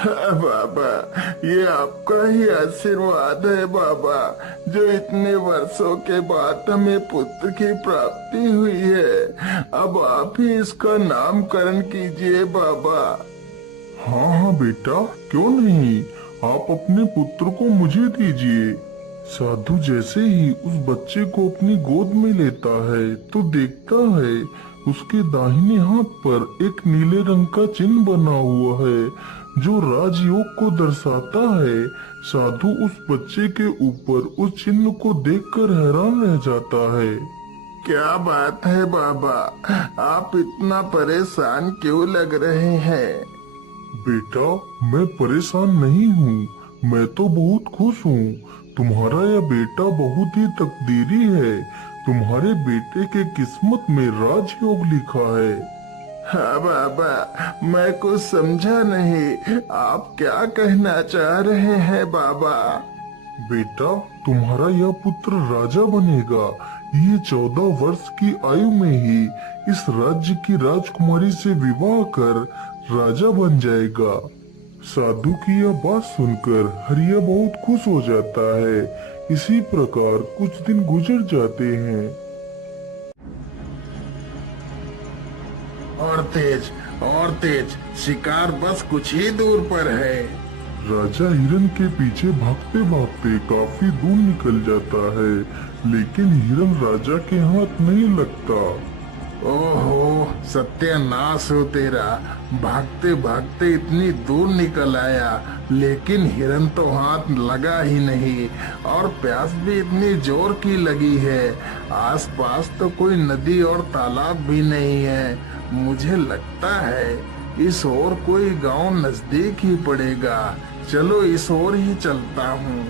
बाबा, ये आपका ही आशीर्वाद है बाबा, जो इतने वर्षों के बाद हमें पुत्र की प्राप्ति हुई है। अब आप ही इसका नामकरण कीजिए बाबा। हाँ हाँ बेटा, क्यों नहीं। आप अपने पुत्र को मुझे दीजिए। साधु जैसे ही उस बच्चे को अपनी गोद में लेता है तो देखता है उसके दाहिने हाथ पर एक नीले रंग का चिन्ह बना हुआ है जो राजयोग को दर्शाता है। साधु उस बच्चे के ऊपर उस चिन्ह को देखकर हैरान रह जाता है। क्या बात है बाबा, आप इतना परेशान क्यों लग रहे हैं? बेटा, मैं परेशान नहीं हूँ, मैं तो बहुत खुश हूँ। तुम्हारा यह बेटा बहुत ही तकदीरी है। तुम्हारे बेटे के किस्मत में राजयोग लिखा है। हाँ बाबा, मैं कुछ समझा नहीं, आप क्या कहना चाह रहे हैं बाबा? बेटा, तुम्हारा यह पुत्र राजा बनेगा। ये 14 वर्ष की आयु में ही इस राज्य की राजकुमारी से विवाह कर राजा बन जाएगा। साधु की यह बात सुनकर हरिया बहुत खुश हो जाता है। इसी प्रकार कुछ दिन गुजर जाते हैं। और तेज, शिकार बस कुछ ही दूर पर है। राजा हिरन के पीछे भागते भागते काफी दूर निकल जाता है, लेकिन हिरन राजा के हाथ नहीं लगता। ओहो, सत्यानाश हो तेरा। भागते भागते इतनी दूर निकल आया, लेकिन हिरन तो हाथ लगा ही नहीं। और प्यास भी इतनी जोर की लगी है। आसपास तो कोई नदी और तालाब भी नहीं है। मुझे लगता है इस ओर कोई गांव नजदीक ही पड़ेगा। चलो इस ओर ही चलता हूँ।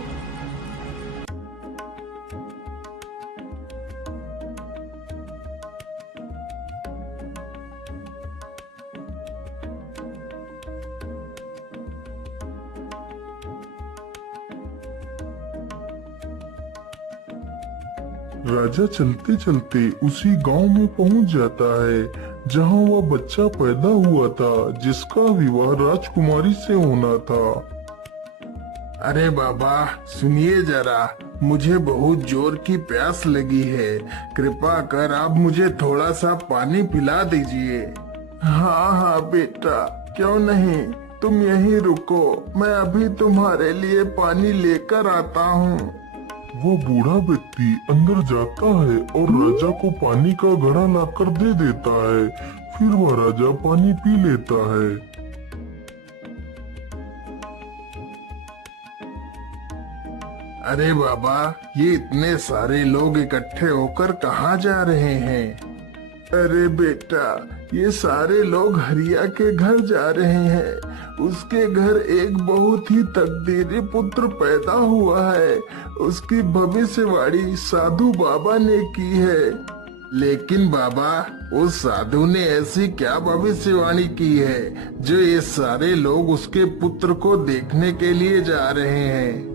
राजा चलते चलते उसी गांव में पहुंच जाता है जहां वह बच्चा पैदा हुआ था जिसका विवाह राजकुमारी से होना था। अरे बाबा, सुनिए जरा, मुझे बहुत जोर की प्यास लगी है। कृपा कर आप मुझे थोड़ा सा पानी पिला दीजिए। हाँ हाँ बेटा, क्यों नहीं, तुम यहीं रुको, मैं अभी तुम्हारे लिए पानी लेकर आता हूँ। वो बूढ़ा व्यक्ति अंदर जाता है और राजा को पानी का घड़ा लाकर दे देता है। फिर वह राजा पानी पी लेता है। अरे बाबा, ये इतने सारे लोग इकट्ठे होकर कहाँ जा रहे हैं? अरे बेटा, ये सारे लोग हरिया के घर जा रहे हैं। उसके घर एक बहुत ही तकदीरी पुत्र पैदा हुआ है। उसकी भविष्यवाणी साधु बाबा ने की है। लेकिन बाबा, उस साधु ने ऐसी क्या भविष्यवाणी की है जो ये सारे लोग उसके पुत्र को देखने के लिए जा रहे हैं?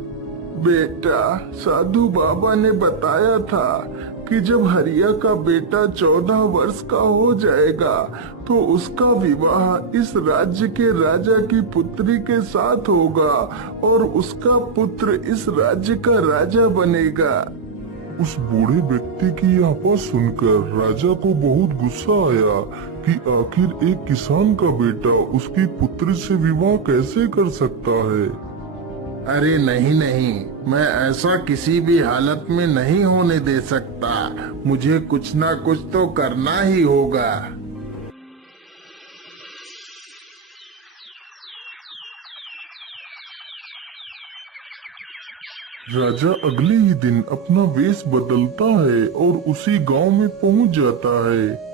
बेटा, साधु बाबा ने बताया था कि जब हरिया का बेटा 14 वर्ष का हो जाएगा तो उसका विवाह इस राज्य के राजा की पुत्री के साथ होगा और उसका पुत्र इस राज्य का राजा बनेगा। उस बूढ़े व्यक्ति की यह बात सुनकर राजा को बहुत गुस्सा आया कि आखिर एक किसान का बेटा उसकी पुत्री से विवाह कैसे कर सकता है। अरे नहीं नहीं, मैं ऐसा किसी भी हालत में नहीं होने दे सकता। मुझे कुछ ना कुछ तो करना ही होगा। राजा अगले ही दिन अपना वेश बदलता है और उसी गांव में पहुंच जाता है।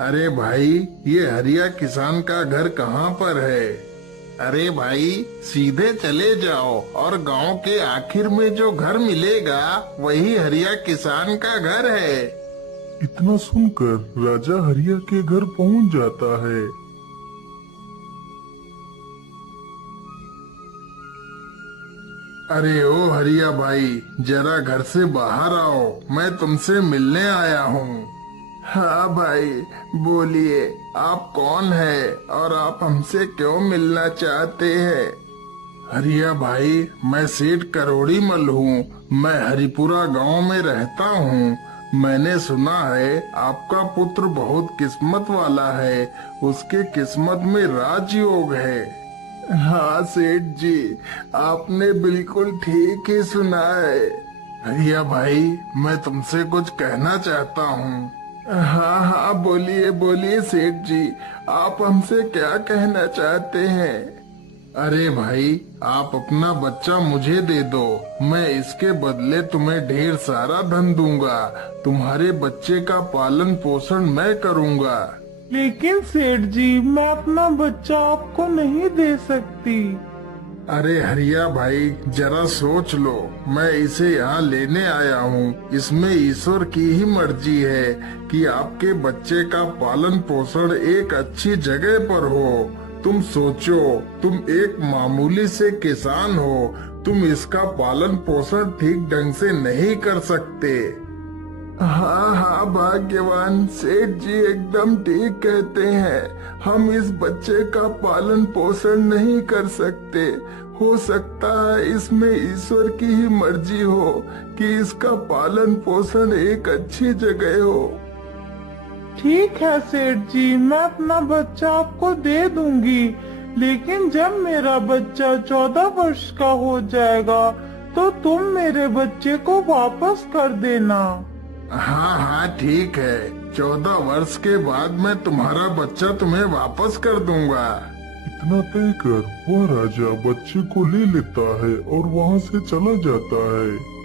अरे भाई, ये हरिया किसान का घर कहाँ पर है? अरे भाई, सीधे चले जाओ और गांव के आखिर में जो घर मिलेगा वही हरिया किसान का घर है। इतना सुनकर राजा हरिया के घर पहुंच जाता है। अरे ओ हरिया भाई, जरा घर से बाहर आओ, मैं तुमसे मिलने आया हूँ। हाँ भाई, बोलिए आप कौन है और आप हमसे क्यों मिलना चाहते हैं? हरिया भाई, मैं सेठ करोड़ी मल हूँ। मैं हरिपुरा गांव में रहता हूँ। मैंने सुना है आपका पुत्र बहुत किस्मत वाला है, उसके किस्मत में राजयोग है। हाँ सेठ जी, आपने बिल्कुल ठीक ही सुना है। हरिया भाई, मैं तुमसे कुछ कहना चाहता हूँ। हाँ हाँ, बोलिए बोलिए सेठ जी, आप हमसे क्या कहना चाहते हैं? अरे भाई, आप अपना बच्चा मुझे दे दो, मैं इसके बदले तुम्हें ढेर सारा धन दूंगा। तुम्हारे बच्चे का पालन पोषण मैं करूंगा। लेकिन सेठ जी, मैं अपना बच्चा आपको नहीं दे सकती। अरे हरिया भाई, जरा सोच लो, मैं इसे यहाँ लेने आया हूँ। इसमें ईश्वर की ही मर्जी है कि आपके बच्चे का पालन पोषण एक अच्छी जगह पर हो। तुम सोचो, तुम एक मामूली से किसान हो, तुम इसका पालन पोषण ठीक ढंग से नहीं कर सकते। हाँ हाँ भाग्यवान, सेठ जी एकदम ठीक कहते हैं। हम इस बच्चे का पालन पोषण नहीं कर सकते। हो सकता है इसमें ईश्वर की ही मर्जी हो कि इसका पालन पोषण एक अच्छी जगह हो। ठीक है सेठ जी, मैं अपना बच्चा आपको दे दूंगी, लेकिन जब मेरा बच्चा 14 वर्ष का हो जाएगा तो तुम मेरे बच्चे को वापस कर देना। हाँ हाँ ठीक है, 14 वर्ष के बाद मैं तुम्हारा बच्चा तुम्हें वापस कर दूंगा। इतना कहकर वह राजा बच्चे को ले लेता है और वहाँ से चला जाता है।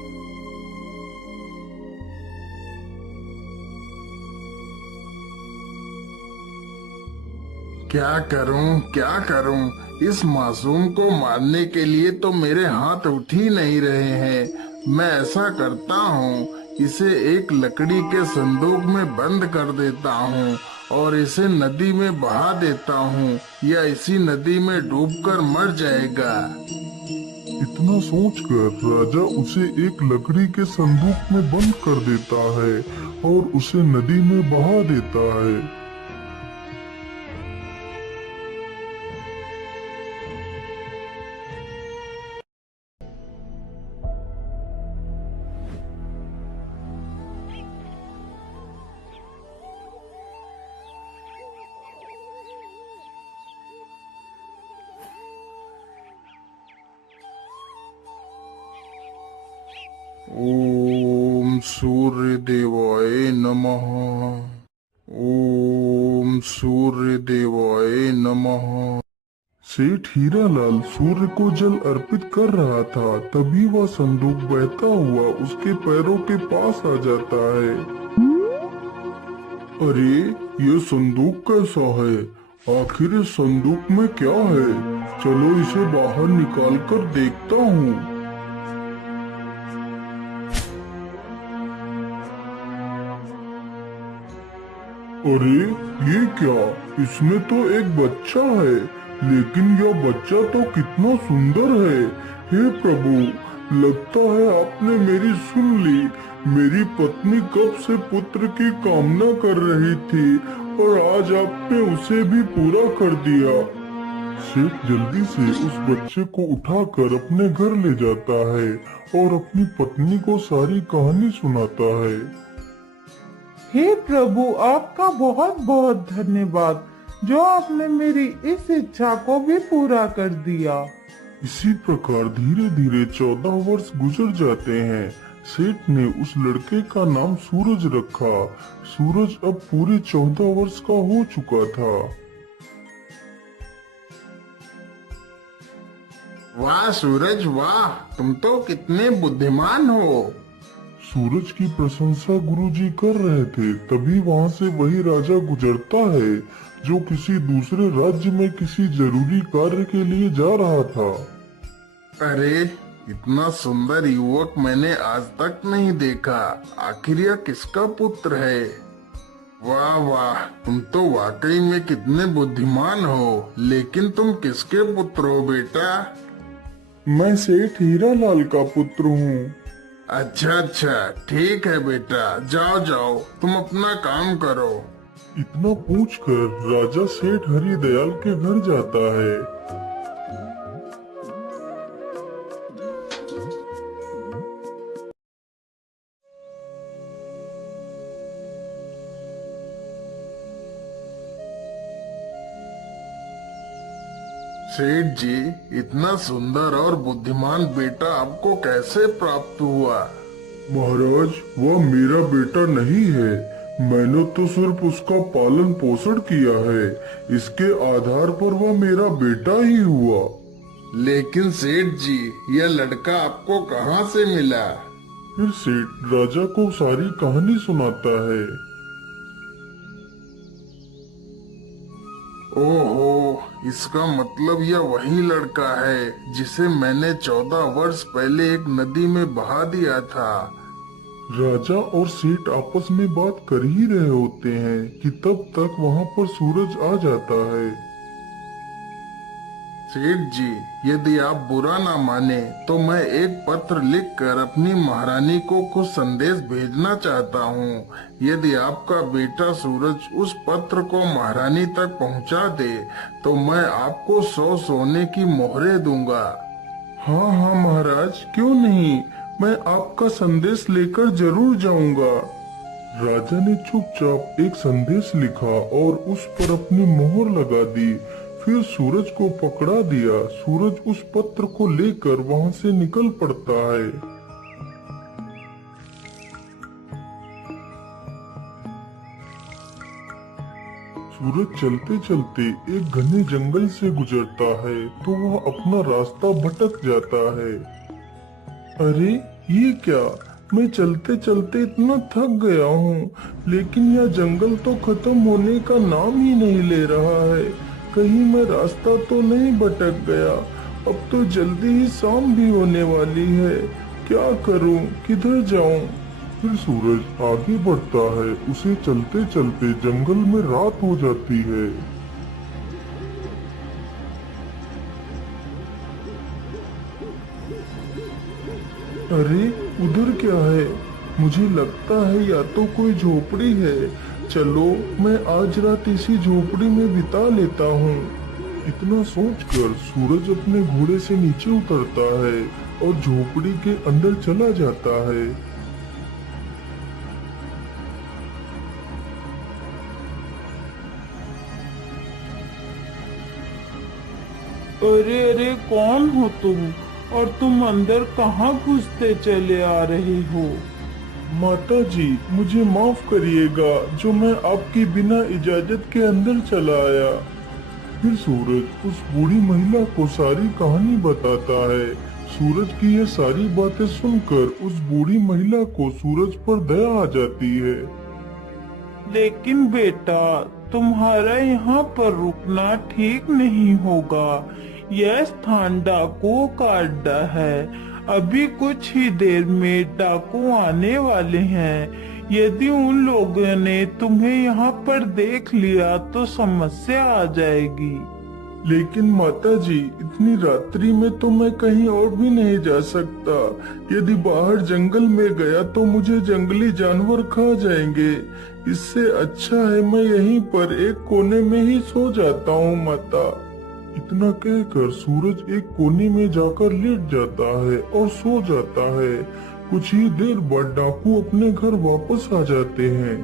क्या करूं? इस मासूम को मारने के लिए तो मेरे हाथ उठ ही नहीं रहे हैं। मैं ऐसा करता हूं, इसे एक लकड़ी के संदूक में बंद कर देता हूं और इसे नदी में बहा देता हूं, या इसी नदी में डूबकर मर जाएगा। इतना सोचकर राजा उसे एक लकड़ी के संदूक में बंद कर देता है और उसे नदी में बहा देता है। ओम सूर्य देवाय नमः। ओम सूर्य देवाय नमः। सेठ हीरालाल सूर्य को जल अर्पित कर रहा था, तभी वह संदूक बहता हुआ उसके पैरों के पास आ जाता है। अरे, ये संदूक कैसा है? आखिर इस संदूक में क्या है? चलो इसे बाहर निकाल कर देखता हूँ। अरे, ये क्या? इसमें तो एक बच्चा है, लेकिन यह बच्चा तो कितना सुंदर है। हे प्रभु, लगता है आपने मेरी सुन ली। मेरी पत्नी कब से पुत्र की कामना कर रही थी और आज आपने उसे भी पूरा कर दिया। सेठ जल्दी से उस बच्चे को उठाकर अपने घर ले जाता है और अपनी पत्नी को सारी कहानी सुनाता है। हे प्रभु, आपका बहुत बहुत धन्यवाद, जो आपने मेरी इस इच्छा को भी पूरा कर दिया। इसी प्रकार धीरे धीरे 14 वर्ष गुजर जाते हैं। सेठ ने उस लड़के का नाम सूरज रखा। सूरज अब पूरे 14 वर्ष का हो चुका था। वाह सूरज वाह, तुम तो कितने बुद्धिमान हो। सूरज की प्रशंसा गुरुजी कर रहे थे, तभी वहाँ से वही राजा गुजरता है जो किसी दूसरे राज्य में किसी जरूरी कार्य के लिए जा रहा था। अरे, इतना सुंदर युवक मैंने आज तक नहीं देखा। आखिर यह किसका पुत्र है? वाह वाह, तुम तो वाकई में कितने बुद्धिमान हो। लेकिन तुम किसके पुत्र हो बेटा? मैं सेठ हीरालाल का पुत्र हूँ। अच्छा अच्छा, ठीक है बेटा, जाओ जाओ, तुम अपना काम करो। इतना पूछकर राजा सेठ हरिदयाल के घर जाता है। सेठ जी, इतना सुंदर और बुद्धिमान बेटा आपको कैसे प्राप्त हुआ? महाराज, वह मेरा बेटा नहीं है। मैंने तो सिर्फ उसका पालन पोषण किया है। इसके आधार पर वह मेरा बेटा ही हुआ। लेकिन सेठ जी, यह लड़का आपको कहाँ से मिला? फिर सेठ राजा को सारी कहानी सुनाता है। ओहो, इसका मतलब यह वही लड़का है जिसे मैंने 14 वर्ष पहले एक नदी में बहा दिया था। राजा और सेठ आपस में बात कर ही रहे होते हैं कि तब तक वहाँ पर सूरज आ जाता है। सेठ जी, यदि आप बुरा ना माने तो मैं एक पत्र लिखकर अपनी महारानी को कुछ संदेश भेजना चाहता हूँ। यदि आपका बेटा सूरज उस पत्र को महारानी तक पहुँचा दे तो मैं आपको 100 सोने की मोहरें दूंगा। हाँ हाँ महाराज, क्यों नहीं, मैं आपका संदेश लेकर जरूर जाऊंगा। राजा ने चुपचाप एक संदेश लिखा और उस पर अपनी मोहर लगा दी। फिर सूरज को पकड़ा दिया। सूरज उस पत्र को लेकर वहां से निकल पड़ता है। सूरज चलते चलते एक घने जंगल से गुजरता है तो वह अपना रास्ता भटक जाता है। अरे ये क्या, मैं चलते चलते इतना थक गया हूँ, लेकिन यह जंगल तो खत्म होने का नाम ही नहीं ले रहा है। कहीं मैं रास्ता तो नहीं भटक गया? अब तो जल्दी ही शाम भी होने वाली है। क्या करूं, किधर जाऊं? फिर सूरज आगे बढ़ता है। उसे चलते चलते जंगल में रात हो जाती है। अरे उधर क्या है? मुझे लगता है या तो कोई झोपड़ी है। चलो, मैं आज रात इसी झोपड़ी में बिता लेता हूँ। इतना सोचकर सूरज अपने घोड़े से नीचे उतरता है और झोपड़ी के अंदर चला जाता है। अरे अरे, कौन हो तुम और तुम अंदर कहाँ घुसते चले आ रहे हो? माता जी, मुझे माफ करिएगा जो मैं आपकी बिना इजाजत के अंदर चला आया। फिर सूरज उस बूढ़ी महिला को सारी कहानी बताता है। सूरज की ये सारी बातें सुनकर उस बूढ़ी महिला को सूरज पर दया आ जाती है। लेकिन बेटा, तुम्हारा यहाँ पर रुकना ठीक नहीं होगा। यह स्थान डाकुओं का अड्डा है। अभी कुछ ही देर में डाकू आने वाले हैं। यदि उन लोगों ने तुम्हें यहाँ पर देख लिया तो समस्या आ जाएगी। लेकिन माता जी, इतनी रात्रि में तो मैं कहीं और भी नहीं जा सकता। यदि बाहर जंगल में गया तो मुझे जंगली जानवर खा जाएंगे। इससे अच्छा है मैं यहीं पर एक कोने में ही सो जाता हूँ माता। इतना कहकर सूरज एक कोने में जाकर लेट जाता है और सो जाता है। कुछ ही देर बाद डाकू अपने घर वापस आ जाते हैं।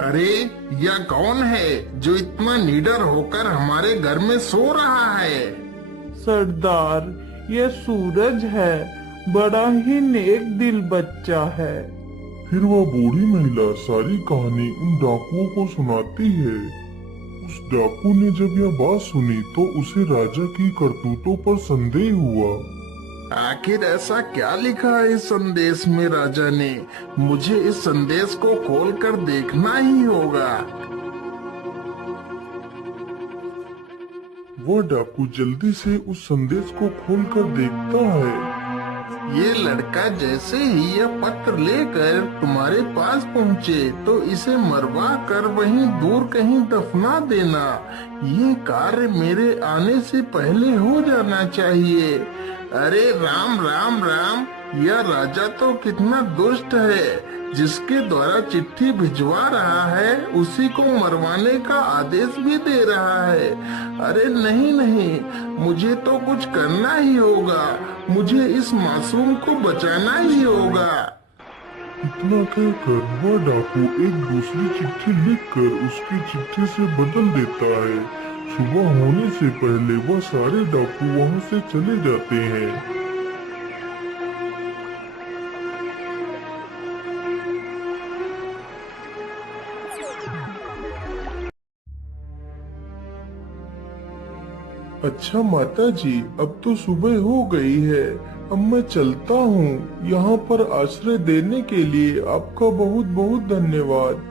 अरे, यह कौन है जो इतना निडर होकर हमारे घर में सो रहा है? सरदार, यह सूरज है। बड़ा ही नेक दिल बच्चा है। फिर वह बूढ़ी महिला सारी कहानी उन डाकुओं को सुनाती है। उस डाकू ने जब यह बात सुनी तो उसे राजा की करतूतों पर संदेह हुआ। आखिर ऐसा क्या लिखा है इस संदेश में राजा ने? मुझे इस संदेश को खोलकर देखना ही होगा। वह डाकू जल्दी से उस संदेश को खोलकर देखता है। ये लड़का जैसे ही यह पत्र लेकर तुम्हारे पास पहुँचे तो इसे मरवा कर वहीं दूर कहीं दफना देना। ये कार्य मेरे आने से पहले हो जाना चाहिए। अरे राम राम राम, यह राजा तो कितना दुष्ट है, जिसके द्वारा चिट्ठी भिजवा रहा है उसी को मरवाने का आदेश भी दे रहा है। अरे नहीं नहीं, मुझे तो कुछ करना ही होगा, मुझे इस मासूम को बचाना ही होगा। इतना कहकर वह डाकू एक दूसरी चिट्ठी लिखकर उसकी चिट्ठी से बदल देता है। सुबह होने से पहले वह सारे डाकू वहां से चले जाते हैं। अच्छा माता जी, अब तो सुबह हो गई है, अब मैं चलता हूँ। यहाँ पर आश्रय देने के लिए आपका बहुत बहुत धन्यवाद।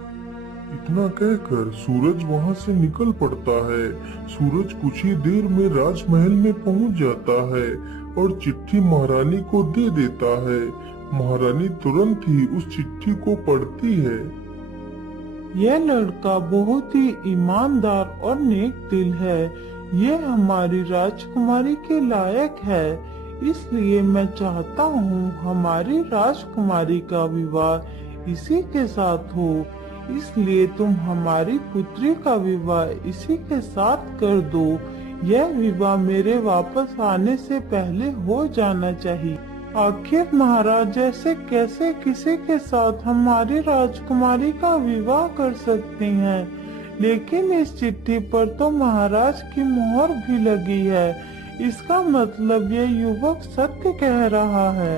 इतना कहकर सूरज वहां से निकल पड़ता है। सूरज कुछ ही देर में राजमहल में पहुंच जाता है और चिट्ठी महारानी को दे देता है। महारानी तुरंत ही उस चिट्ठी को पढ़ती है। यह लड़का बहुत ही ईमानदार और नेक दिल है, ये हमारी राजकुमारी के लायक है, इसलिए मैं चाहता हूँ हमारी राजकुमारी का विवाह इसी के साथ हो। इसलिए तुम हमारी पुत्री का विवाह इसी के साथ कर दो। यह विवाह मेरे वापस आने से पहले हो जाना चाहिए। आखिर महाराज ऐसे कैसे किसी के साथ हमारी राजकुमारी का विवाह कर सकते हैं? लेकिन इस चिट्ठी पर तो महाराज की मोहर भी लगी है, इसका मतलब ये युवक सत्य कह रहा है।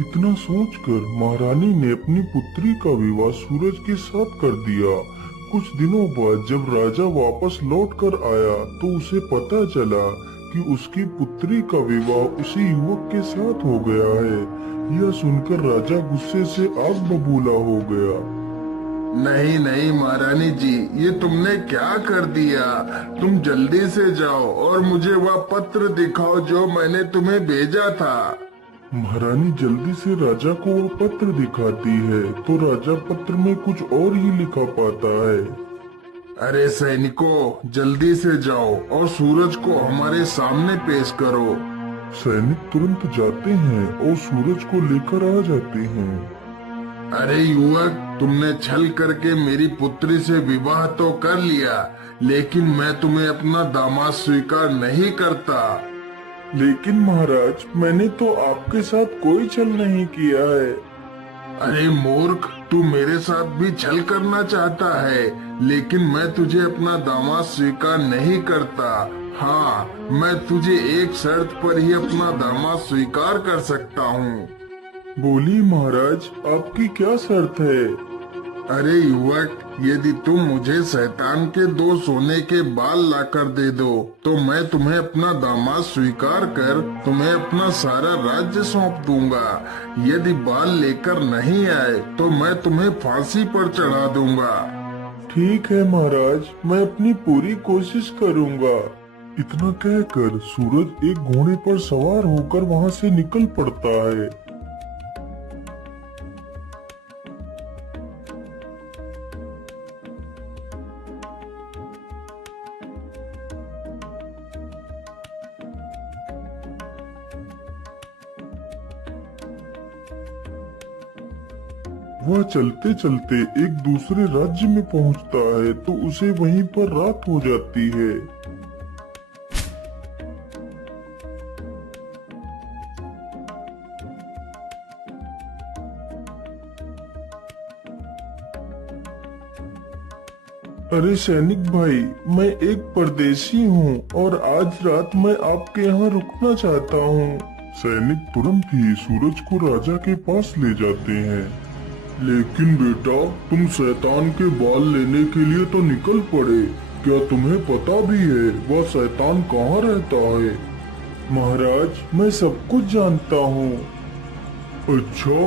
इतना सोचकर महारानी ने अपनी पुत्री का विवाह सूरज के साथ कर दिया। कुछ दिनों बाद जब राजा वापस लौट कर आया तो उसे पता चला कि उसकी पुत्री का विवाह उसी युवक के साथ हो गया है। यह सुनकर राजा गुस्से से आग बबूला हो गया। नहीं नहीं महारानी जी, ये तुमने क्या कर दिया? तुम जल्दी से जाओ और मुझे वह पत्र दिखाओ जो मैंने तुम्हें भेजा था। महारानी जल्दी से राजा को वो पत्र दिखाती है तो राजा पत्र में कुछ और ही लिखा पाता है। अरे सैनिकों, जल्दी से जाओ और सूरज को हमारे सामने पेश करो। सैनिक तुरंत जाते हैं और सूरज को लेकर आ जाते हैं। अरे युवक, तुमने छल करके मेरी पुत्री से विवाह तो कर लिया, लेकिन मैं तुम्हें अपना दामाद स्वीकार नहीं करता। लेकिन महाराज, मैंने तो आपके साथ कोई छल नहीं किया है। अरे मूर्ख, तू मेरे साथ भी छल करना चाहता है, लेकिन मैं तुझे अपना दामाद स्वीकार नहीं करता। हाँ, मैं तुझे एक शर्त पर ही अपना दामाद स्वीकार कर सकता हूँ। बोली महाराज, आपकी क्या शर्त है? अरे युवक, यदि तुम मुझे शैतान के 2 सोने के बाल लाकर दे दो तो मैं तुम्हें अपना दामाद स्वीकार कर तुम्हें अपना सारा राज्य सौंप दूंगा। यदि बाल लेकर नहीं आए तो मैं तुम्हें फांसी पर चढ़ा दूंगा। ठीक है महाराज, मैं अपनी पूरी कोशिश करूंगा। इतना कहकर सूरज एक घोड़े पर सवार होकर वहां से निकल पड़ता है। वह चलते चलते एक दूसरे राज्य में पहुंचता है तो उसे वहीं पर रात हो जाती है। अरे सैनिक भाई, मैं एक परदेशी हूँ और आज रात मैं आपके यहाँ रुकना चाहता हूँ। सैनिक तुरंत ही सूरज को राजा के पास ले जाते हैं। लेकिन बेटा, तुम शैतान के बाल लेने के लिए तो निकल पड़े, क्या तुम्हें पता भी है वह शैतान कहाँ रहता है? महाराज, मैं सब कुछ जानता हूँ। अच्छा,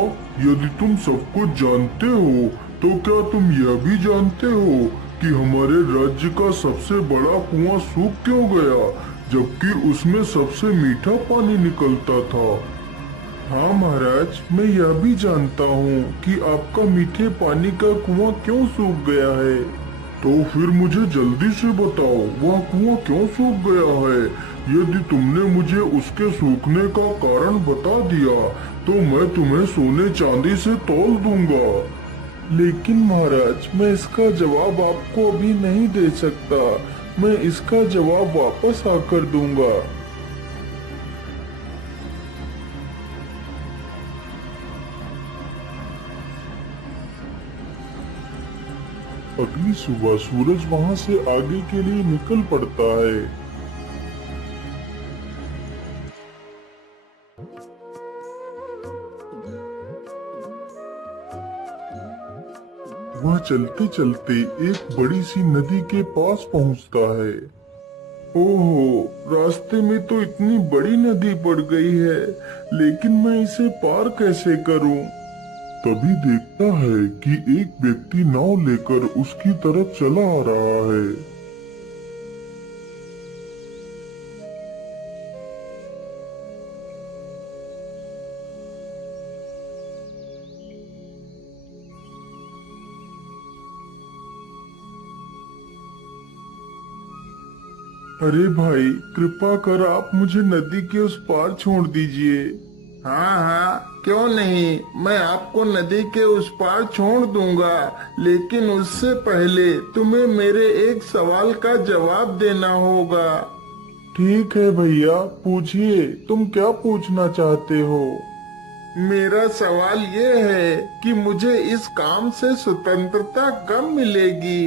यदि तुम सब कुछ जानते हो तो क्या तुम यह भी जानते हो कि हमारे राज्य का सबसे बड़ा कुआं सूख क्यों गया, जबकि उसमें सबसे मीठा पानी निकलता था? हाँ महाराज, मैं यह भी जानता हूँ कि आपका मीठे पानी का कुआं क्यों सूख गया है। तो फिर मुझे जल्दी से बताओ, वह कुआं क्यों सूख गया है। यदि तुमने मुझे उसके सूखने का कारण बता दिया तो मैं तुम्हें सोने चांदी से तौल दूंगा। लेकिन महाराज, मैं इसका जवाब आपको अभी नहीं दे सकता। मैं इसका जवाब वापस आकर दूंगा। अगली सुबह सूरज वहाँ से आगे के लिए निकल पड़ता है। वह चलते चलते एक बड़ी सी नदी के पास पहुँचता है। ओहो, रास्ते में तो इतनी बड़ी नदी पड़ गई है, लेकिन मैं इसे पार कैसे करूं? तभी देखता है कि एक व्यक्ति नाव लेकर उसकी तरफ चला आ रहा है। अरे भाई, कृपा कर आप मुझे नदी के उस पार छोड़ दीजिए। हाँ हाँ, क्यों नहीं, मैं आपको नदी के उस पार छोड़ दूंगा, लेकिन उससे पहले तुम्हें मेरे एक सवाल का जवाब देना होगा। ठीक है भैया, पूछिए, तुम क्या पूछना चाहते हो? मेरा सवाल ये है कि मुझे इस काम से स्वतंत्रता कब मिलेगी।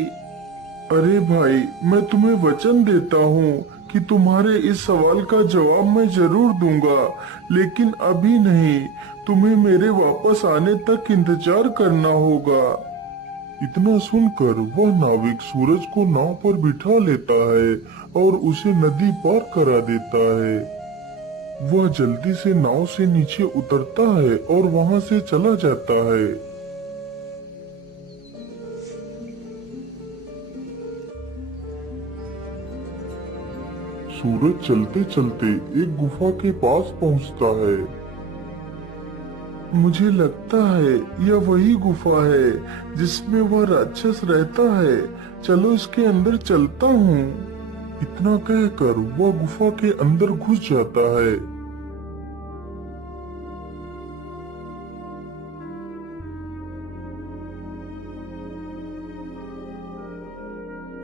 अरे भाई, मैं तुम्हें वचन देता हूँ कि तुम्हारे इस सवाल का जवाब मैं जरूर दूंगा, लेकिन अभी नहीं। तुम्हें मेरे वापस आने तक इंतजार करना होगा। इतना सुनकर वह नाविक सूरज को नाव पर बिठा लेता है और उसे नदी पार करा देता है। वह जल्दी से नाव से नीचे उतरता है और वहां से चला जाता है। सूरज चलते चलते एक गुफा के पास पहुंचता है। मुझे लगता है यह वही गुफा है जिसमें वह राक्षस रहता है। चलो इसके अंदर चलता हूँ। इतना कहकर वह गुफा के अंदर घुस जाता है।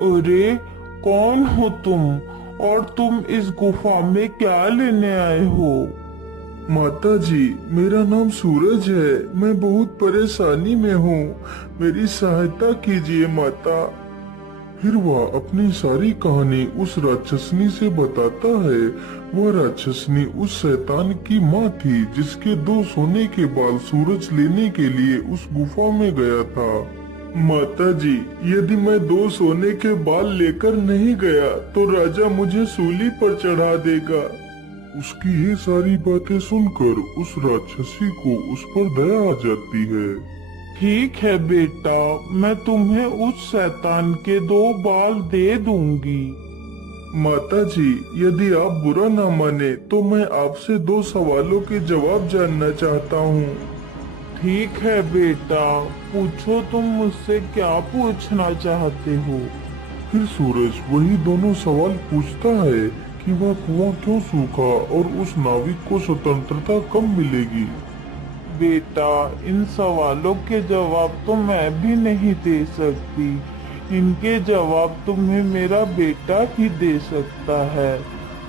अरे, कौन हो तुम और तुम इस गुफा में क्या लेने आए हो? माता जी, मेरा नाम सूरज है। मैं बहुत परेशानी में हूँ, मेरी सहायता कीजिए माता। फिर वह अपनी सारी कहानी उस राक्षसनी से बताता है। वह राक्षसनी उस शैतान की माँ थी जिसके 2 सोने के बाल सूरज लेने के लिए उस गुफा में गया था। माता जी, यदि मैं 2 सोने के बाल लेकर नहीं गया तो राजा मुझे सूली पर चढ़ा देगा। उसकी ये सारी बातें सुनकर उस राक्षसी को उस पर दया आ जाती है। ठीक है बेटा, मैं तुम्हें उस शैतान के 2 बाल दे दूंगी। माता जी, यदि आप बुरा ना माने तो मैं आपसे 2 सवालों के जवाब जानना चाहता हूँ। ठीक है बेटा, पूछो, तुम मुझसे क्या पूछना चाहते हो? फिर सूरज वही दोनों सवाल पूछता है कि वह कुआं क्यों सूखा और उस नाविक को स्वतंत्रता कब मिलेगी। बेटा, इन सवालों के जवाब तो मैं भी नहीं दे सकती। इनके जवाब तुम्हें मेरा बेटा ही दे सकता है।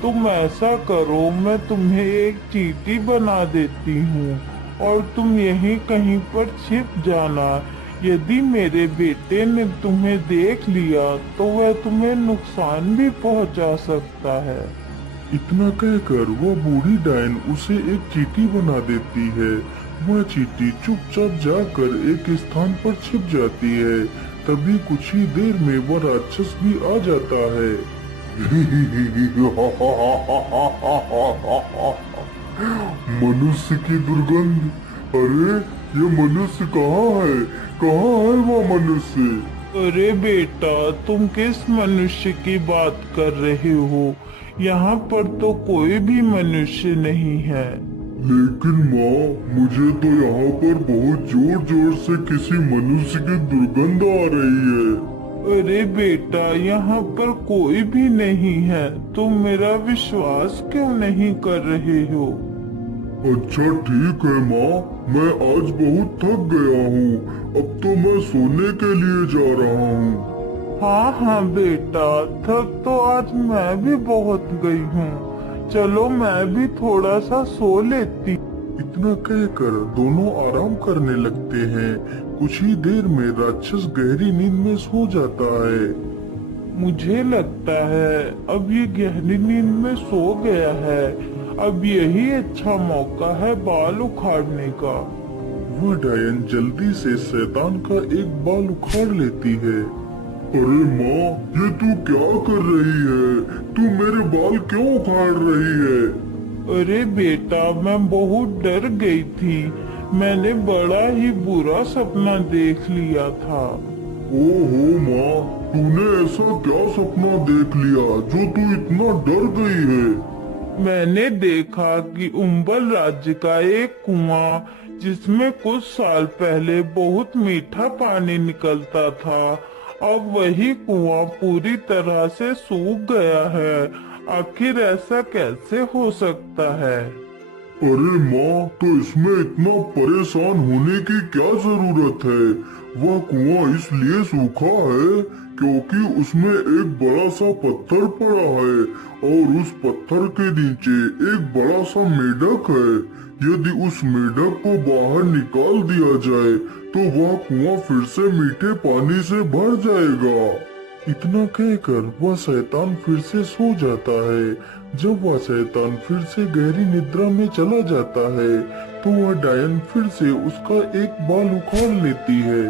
तुम ऐसा करो, मैं तुम्हें एक चींटी बना देती हूँ और तुम यहीं कहीं पर छिप जाना। यदि मेरे बेटे ने तुम्हें देख लिया तो वह तुम्हें नुकसान भी पहुंचा सकता है। इतना कहकर वह बूढ़ी डायन उसे एक चींटी बना देती है। वह चींटी चुपचाप जाकर एक स्थान पर छिप जाती है। तभी कुछ ही देर में वह राक्षस भी आ जाता है। मनुष्य की दुर्गंध। अरे, ये मनुष्य कहाँ है? कहाँ है वह मनुष्य? अरे बेटा, तुम किस मनुष्य की बात कर रहे हो? यहाँ पर तो कोई भी मनुष्य नहीं है। लेकिन माँ, मुझे तो यहाँ पर बहुत जोर जोर से किसी मनुष्य की दुर्गंध आ रही है। अरे बेटा, यहाँ पर कोई भी नहीं है। तुम मेरा विश्वास क्यों नहीं कर रहे हो? अच्छा ठीक है माँ, मैं आज बहुत थक गया हूँ। अब तो मैं सोने के लिए जा रहा हूँ। हाँ हाँ बेटा, थक तो आज मैं भी बहुत गई हूँ। चलो मैं भी थोड़ा सा सो लेती। इतना कहकर दोनों आराम करने लगते हैं। कुछ ही देर में राक्षस गहरी नींद में सो जाता है। मुझे लगता है अब ये गहरी नींद में सो गया है। अब यही अच्छा मौका है बाल उखाड़ने का। वह डायन जल्दी से शैतान का एक बाल उखाड़ लेती है। अरे माँ, ये तू क्या कर रही है? तू मेरे बाल क्यों उखाड़ रही है? अरे बेटा, मैं बहुत डर गई थी। मैंने बड़ा ही बुरा सपना देख लिया था। ओहो माँ, तूने ऐसा क्या सपना देख लिया जो तू इतना डर गई है? मैंने देखा कि उम्बल राज्य का एक कुआं, जिसमें कुछ साल पहले बहुत मीठा पानी निकलता था, अब वही कुआं पूरी तरह से सूख गया है। आखिर ऐसा कैसे हो सकता है? अरे माँ, तो इसमें इतना परेशान होने की क्या जरूरत है? वह कुआं इसलिए सूखा है क्योंकि उसमें एक बड़ा सा पत्थर पड़ा है और उस पत्थर के नीचे एक बड़ा सा मेढक है। यदि उस मेढक को बाहर निकाल दिया जाए तो वह कुआं फिर से मीठे पानी से भर जाएगा। इतना कहकर वह शैतान फिर से सो जाता है। जब वह शैतान फिर से गहरी निद्रा में चला जाता है तो वह डायन फिर से उसका एक बाल उखाड़ लेती है।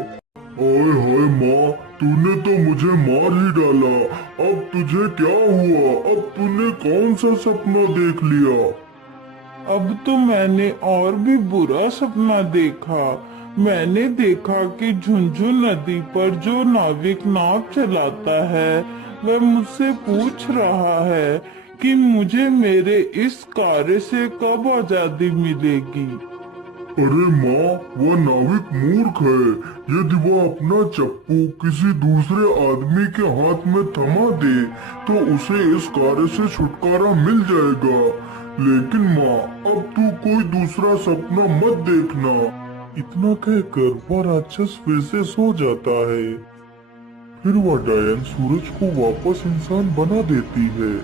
ओए हाय माँ, तूने तो मुझे मार ही डाला। अब तुझे क्या हुआ? अब तूने कौन सा सपना देख लिया? अब तो मैंने और भी बुरा सपना देखा। मैंने देखा कि झुंझुन नदी पर जो नाविक नाव चलाता है वह मुझसे पूछ रहा है कि मुझे मेरे इस कार्य से कब आजादी मिलेगी। अरे माँ, वह नाविक मूर्ख है। यदि वह अपना चप्पू किसी दूसरे आदमी के हाथ में थमा दे तो उसे इस कार्य से छुटकारा मिल जाएगा। लेकिन माँ, अब तू कोई दूसरा सपना मत देखना। इतना कहकर वह राक्षस फिर से सो जाता है। फिर वह डायन सूरज को वापस इंसान बना देती है।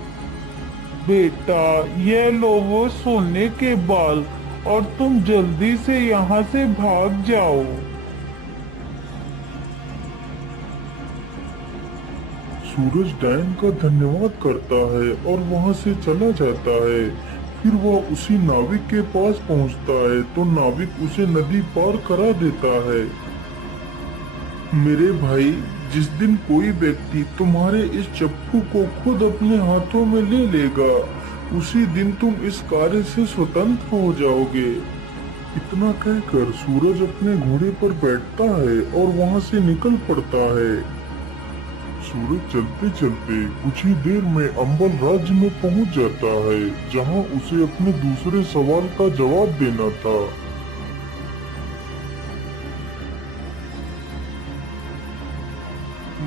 बेटा, ये लो वो सोने के बाल, और तुम जल्दी से यहाँ से भाग जाओ। सूरज डायन का धन्यवाद करता है और वहाँ से चला जाता है। फिर वह उसी नाविक के पास पहुँचता है तो नाविक उसे नदी पार करा देता है। मेरे भाई, जिस दिन कोई व्यक्ति तुम्हारे इस चप्पू को खुद अपने हाथों में ले लेगा, उसी दिन तुम इस कार्य से स्वतंत्र हो जाओगे। इतना कहकर सूरज अपने घोड़े पर बैठता है और वहाँ से निकल पड़ता है। सूरज चलते चलते कुछ ही देर में अंबल राज्य में पहुँच जाता है, जहाँ उसे अपने दूसरे सवाल का जवाब देना था।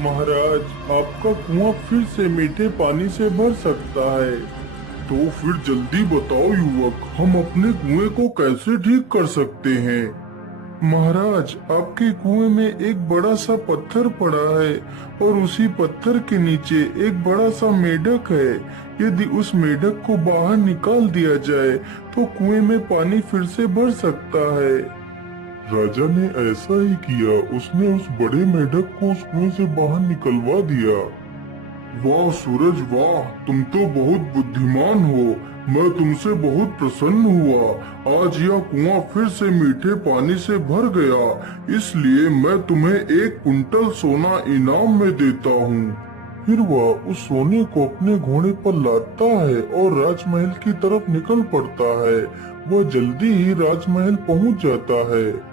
महाराज, आपका कुआं फिर से मीठे पानी से भर सकता है। तो फिर जल्दी बताओ युवक, हम अपने कुएं को कैसे ठीक कर सकते हैं? महाराज, आपके कुएं में एक बड़ा सा पत्थर पड़ा है और उसी पत्थर के नीचे एक बड़ा सा मेढक है। यदि उस मेढक को बाहर निकाल दिया जाए तो कुएं में पानी फिर से भर सकता है। राजा ने ऐसा ही किया। उसने उस बड़े मेढक को उस कुएं से बाहर निकलवा दिया। वाह सूरज वाह, तुम तो बहुत बुद्धिमान हो। मैं तुमसे बहुत प्रसन्न हुआ। आज यह कुआं फिर से मीठे पानी से भर गया, इसलिए मैं तुम्हें 1 कुंटल सोना इनाम में देता हूँ। फिर वह उस सोने को अपने घोड़े पर लादता है और राजमहल की तरफ निकल पड़ता है। वह जल्दी ही राजमहल पहुँच जाता है।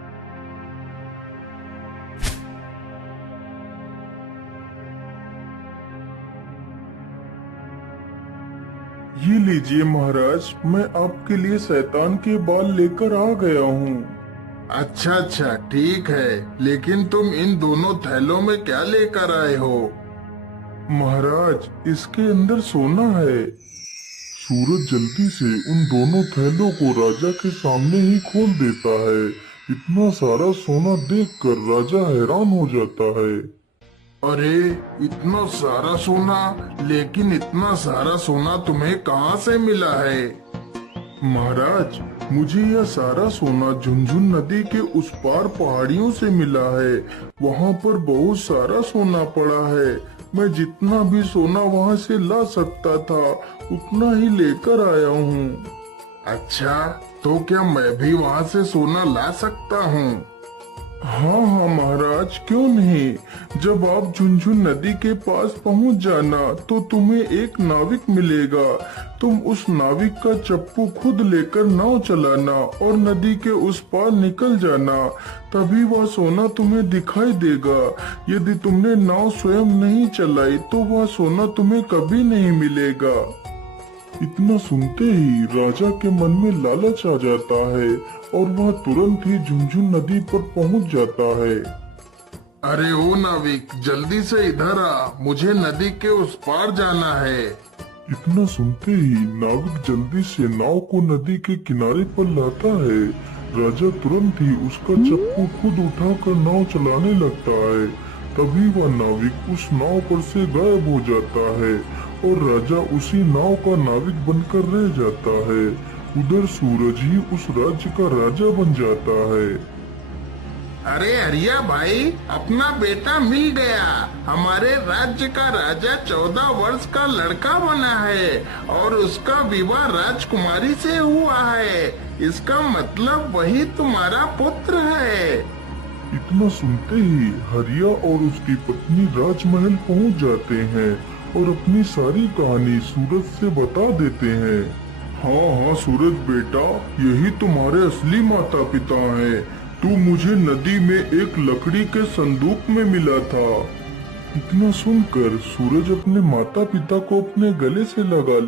ये लीजिए महाराज, मैं आपके लिए शैतान के बाल लेकर आ गया हूँ। अच्छा अच्छा ठीक है, लेकिन तुम इन दोनों थैलों में क्या लेकर आए हो? महाराज, इसके अंदर सोना है। सूरज जल्दी से उन दोनों थैलों को राजा के सामने ही खोल देता है। इतना सारा सोना देखकर राजा हैरान हो जाता है। अरे इतना सारा सोना, लेकिन इतना सारा सोना तुम्हें कहाँ से मिला है? महाराज, मुझे यह सारा सोना झुनझुन नदी के उस पार पहाड़ियों से मिला है। वहाँ पर बहुत सारा सोना पड़ा है। मैं जितना भी सोना वहाँ से ला सकता था उतना ही लेकर आया हूँ। अच्छा, तो क्या मैं भी वहाँ से सोना ला सकता हूँ? हाँ हाँ महाराज, क्यों नहीं। जब आप झुनझुन नदी के पास पहुँच जाना तो तुम्हें एक नाविक मिलेगा। तुम उस नाविक का चप्पू खुद लेकर नाव चलाना और नदी के उस पार निकल जाना, तभी वह सोना तुम्हें दिखाई देगा। यदि तुमने नाव स्वयं नहीं चलाई तो वह सोना तुम्हें कभी नहीं मिलेगा। इतना सुनते ही राजा के मन में लालच आ जाता है और वह तुरंत ही झुनझुन नदी पर पहुंच जाता है। अरे ओ नाविक, जल्दी से इधर आ, मुझे नदी के उस पार जाना है। इतना सुनते ही नाविक जल्दी से नाव को नदी के किनारे पर लाता है। राजा तुरंत ही उसका चप्पू खुद उठाकर नाव चलाने लगता है। तभी वह नाविक उस नाव पर से गायब हो जाता है और राजा उसी नाव का नाविक बनकर रह जाता है। उधर सूरज ही उस राज्य का राजा बन जाता है। अरे हरिया भाई, अपना बेटा मिल गया। हमारे राज्य का राजा 14 वर्ष का लड़का बना है और उसका विवाह राजकुमारी से हुआ है। इसका मतलब वही तुम्हारा पुत्र है। इतना सुनते ही हरिया और उसकी पत्नी राजमहल पहुंच जाते हैं और अपनी सारी कहानी सूरज से बता देते हैं। हाँ हाँ सूरज बेटा, यही तुम्हारे असली माता पिता हैं। तू मुझे नदी में एक लकड़ी के संदूक में मिला था। इतना सुनकर सूरज अपने माता पिता को अपने गले से लगा